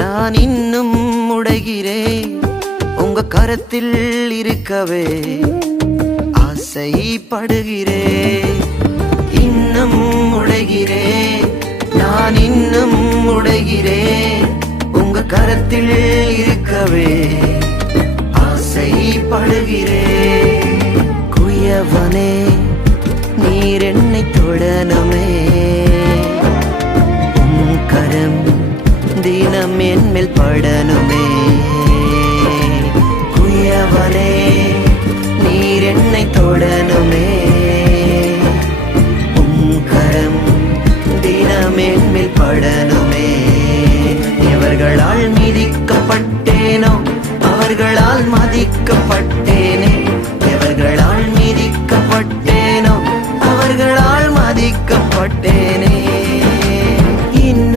நான் இன்னும் உடைகிறேன் உங்க கரத்தில் இருக்கவே ஆசைப்படுகிறேன். இன்னும் உடைகிறேன், நான் இன்னும் உடைகிறேன் உங்க கரத்தில் இருக்கவே ஆசைப்படுகிறேன். குயவனே நீர் என்னை தொடணுமே, உம் கரம் தினம் என் மேல் படணுமே. குயவனே நீர் என்னை தொடணுமே, உம் கரம் தினம் என் மேல் படணுமே. எவர்களால் மிதிக்கப்பட்டேனோ அவர்களால் மதிக்கப்பட்டேன்,